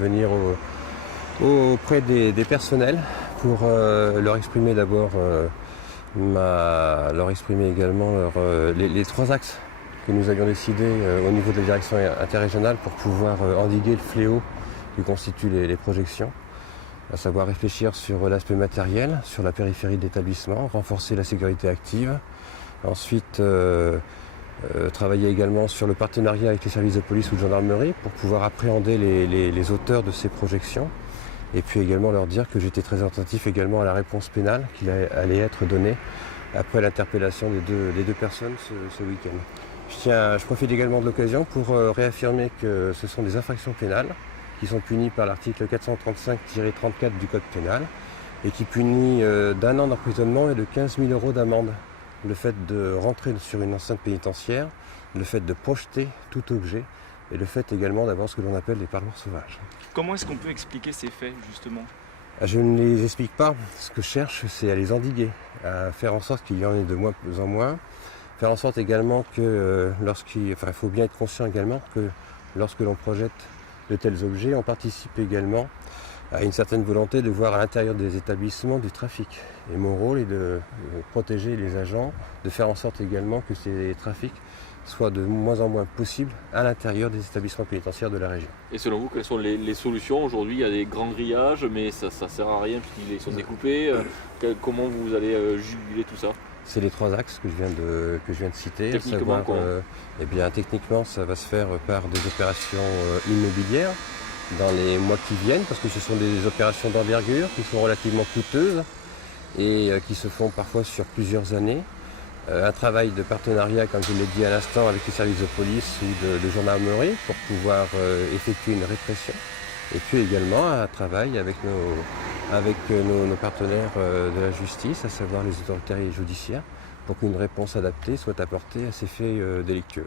venir auprès des personnels pour leur exprimer d'abord leur exprimer également les trois axes que nous avions décidés au niveau de la direction interrégionale pour pouvoir endiguer le fléau qui constitue les projections, à savoir réfléchir sur l'aspect matériel, sur la périphérie de l'établissement, renforcer la sécurité active, ensuite travailler également sur le partenariat avec les services de police ou de gendarmerie pour pouvoir appréhender les auteurs de ces projections. Et puis également leur dire que j'étais très attentif également à la réponse pénale qui allait être donnée après l'interpellation des deux personnes ce week-end. Je profite également de l'occasion pour réaffirmer que ce sont des infractions pénales qui sont punies par l'article 435-34 du Code pénal et qui punit d'1 an d'emprisonnement et de 15 000 € d'amende. Le fait de rentrer sur une enceinte pénitentiaire, le fait de projeter tout objet et le fait également d'avoir ce que l'on appelle des parloirs sauvages. Comment est-ce qu'on peut expliquer ces faits, justement ? Je ne les explique pas. Ce que je cherche, c'est à les endiguer, à faire en sorte qu'il y en ait de moins en moins. Faire en sorte également que il faut bien être conscient également que lorsque l'on projette de tels objets, on participe également à une certaine volonté de voir à l'intérieur des établissements du trafic. Et mon rôle est de protéger les agents, de faire en sorte également que ces trafics soient de moins en moins possibles à l'intérieur des établissements pénitentiaires de la région. Et selon vous, quelles sont les solutions ? Aujourd'hui, il y a des grands grillages, mais ça ne sert à rien puisqu'ils sont découpés. Comment vous allez juguler tout ça ? C'est les trois axes que je viens de citer. Techniquement, techniquement, ça va se faire par des opérations immobilières dans les mois qui viennent, parce que ce sont des opérations d'envergure qui sont relativement coûteuses et qui se font parfois sur plusieurs années. Un travail de partenariat, comme je l'ai dit à l'instant, avec les services de police ou de gendarmerie pour pouvoir effectuer une répression. Et puis également un travail avec nos partenaires de la justice, à savoir les autorités judiciaires, pour qu'une réponse adaptée soit apportée à ces faits délictueux.